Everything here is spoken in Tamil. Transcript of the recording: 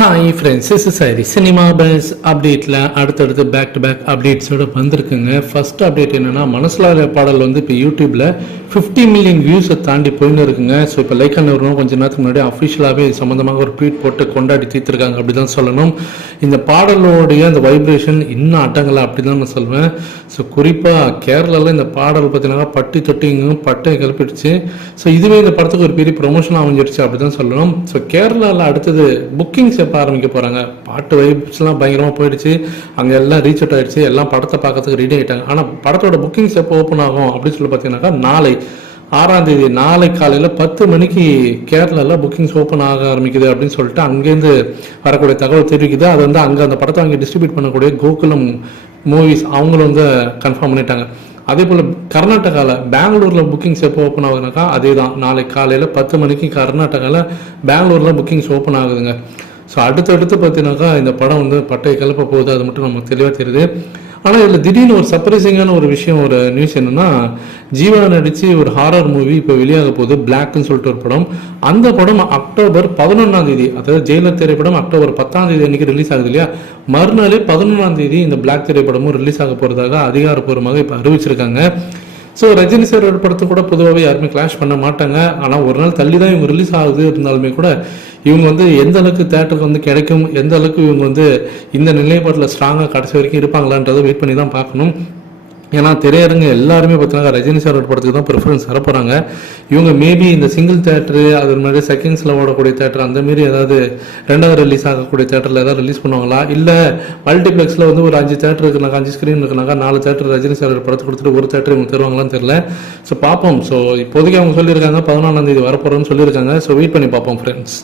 Hi friends is sorry cinema base அப்டேட்டில் அடுத்தடுத்து பேக் டு பேக் அப்டேட்ஸோட வந்திருக்குங்க. ஃபஸ்ட் அப்டேட் என்னென்னா மனசுல பாடல் வந்து இப்போ யூடியூப்பில் ஃபிஃப்டி மில்லியன் வியூஸை தாண்டி போயின்னு இருக்குங்க. ஸோ இப்போ லைக் நிறுவனம் கொஞ்ச நேரத்துக்கு முன்னாடி அஃபிஷியலாகவே சம்மந்தமாக ஒரு ட்வீட் போட்டு கொண்டாடி தீர்த்திருக்காங்க அப்படி தான் சொல்லணும். இந்த பாடலோடைய அந்த வைப்ரேஷன் இன்னும் அட்டங்களை அப்படி தான் நான் சொல்வேன். ஸோ குறிப்பாக கேரளாவில் இந்த பாடல் பார்த்தீங்கன்னா பட்டி தொட்டிங்கும் பட்டை கிளப்பிடுச்சு. ஸோ இதுவே இந்த படத்துக்கு ஒரு பெரிய ப்ரொமோஷன் அமைஞ்சிருச்சு அப்படி தான் சொல்லணும். ஸோ கேரளாவில் அடுத்தது புக்கிங்ஸ் எப்போ ஆரம்பிக்க போகிறாங்க பாட்டு வைப்ஸ்லாம் பயங்கரமாக போயிடுச்சு. அங்கே எல்லாம் ரீச் அவுட் ஆகிடுச்சு எல்லாம் படத்தை பார்க்கறதுக்கு ரெடி ஆகிட்டாங்க ஆனால் படத்தோட புக்கிங்ஸ் எப்போ ஓப்பன் ஆகும் அப்படின்னு சொல்லி பார்த்தீங்கன்னாக்கா நாளை. ஆறாம் தேதி நாளை காலையில் பத்து மணிக்கு கேரளாவில் புக்கிங்ஸ் ஓப்பன் ஆக ஆரம்பிக்குது அப்படின்னு சொல்லிட்டு அங்கேருந்து வரக்கூடிய தகவல் தெரிவிக்குது. அது வந்து அங்கே அந்த படத்தை அங்கே டிஸ்ட்ரிபியூட் பண்ணக்கூடிய கோகுலம் மூவிஸ் அவங்களும் வந்து கன்ஃபார்ம் பண்ணிட்டாங்க. அதே போல் கர்நாடகாவில் பெங்களூரில் புக்கிங்ஸ் எப்போ ஓப்பன் ஆகுதுனாக்கா அதே தான் நாளை காலையில் பத்து மணிக்கு கர்நாடகாவில் பெங்களூரில் புக்கிங்ஸ் ஓப்பன் ஆகுதுங்க. ஸோ அடுத்தடுத்து பார்த்தீங்கன்னாக்கா இந்த படம் வந்து பட்டை கிளப்ப போகுது அது மட்டும் நமக்கு தெளிவாக தெரியுது. ஆனால் இதில் திடீர்னு ஒரு சர்ப்ரைசிங்கான ஒரு விஷயம் ஒரு நியூஸ் என்னென்னா ஜீவா நடித்து ஒரு ஹாரர் மூவி இப்போ வெளியாக போகுது பிளாக்னு சொல்லிட்டு ஒரு படம். அந்த படம் அக்டோபர் பதினொன்றாம் தேதி அதாவது ஜெயிலர் திரைப்படம் அக்டோபர் பத்தாம் தேதி அன்றைக்கி ரிலீஸ் ஆகுது இல்லையா? மறுநாளே பதினொன்றாம் தேதி இந்த பிளாக் திரைப்படமும் ரிலீஸ் ஆக போகிறதாக அதிகாரப்பூர்வமாக இப்போ அறிவிச்சிருக்காங்க. ஸோ ரஜினி சார் படத்தை கூட பொதுவாகவே யாருமே கிளாஷ் பண்ண மாட்டாங்க. ஆனால் ஒரு நாள் தள்ளி தான் இவங்க ரிலீஸ் ஆகுது இருந்தாலுமே கூட இவங்க வந்து எந்த அளவுக்கு தேட்டருக்கு வந்து கிடைக்கும் எந்த அளவுக்கு இவங்க வந்து இந்த நிலைப்பாட்டில் ஸ்ட்ராங்காக கடைசி வரைக்கும் இருப்பாங்களான்றதை வெயிட் பண்ணி தான் பார்க்கணும். ஏன்னா திரையரங்கு எல்லாருமே பார்த்தீங்கன்னா ரஜினி சாரோட படத்துக்கு தான் ப்ரிஃபரன்ஸ் தரப்போகிறாங்க இவங்க மேபி இந்த சிங்கிள் தேட்டரு அது மாதிரி செகண்ட்ஸில் ஓடக்கூடிய தேட்டர் அந்த மாரி ஏதாவது ரெண்டாவது ரிலீஸ் ஆகக்கூடிய தேட்டரில் ஏதாவது ரிலீஸ் பண்ணுவாங்களா? இல்லை மல்டிப்ளெக்ஸில் வந்து ஒரு அஞ்சு தேட்டர் இருக்குனாக்கா அஞ்சு ஸ்க்ரீன் இருக்குனாக்கா நாலு தேட்டர் ரஜினி சாரோட படத்தை கொடுத்துட்டு ஒரு தேட்டர் இவங்க தருவாங்களான்னு தெரியல. ஸோ பார்ப்போம். ஸோ இப்போதைக்கு அவங்க சொல்லியிருக்காங்க பதினாலாம் தேதி வரப்போகிறோன்னு சொல்லியிருக்காங்க. ஸோ வெயிட் பண்ணி பார்ப்போம் ஃப்ரெண்ட்ஸ்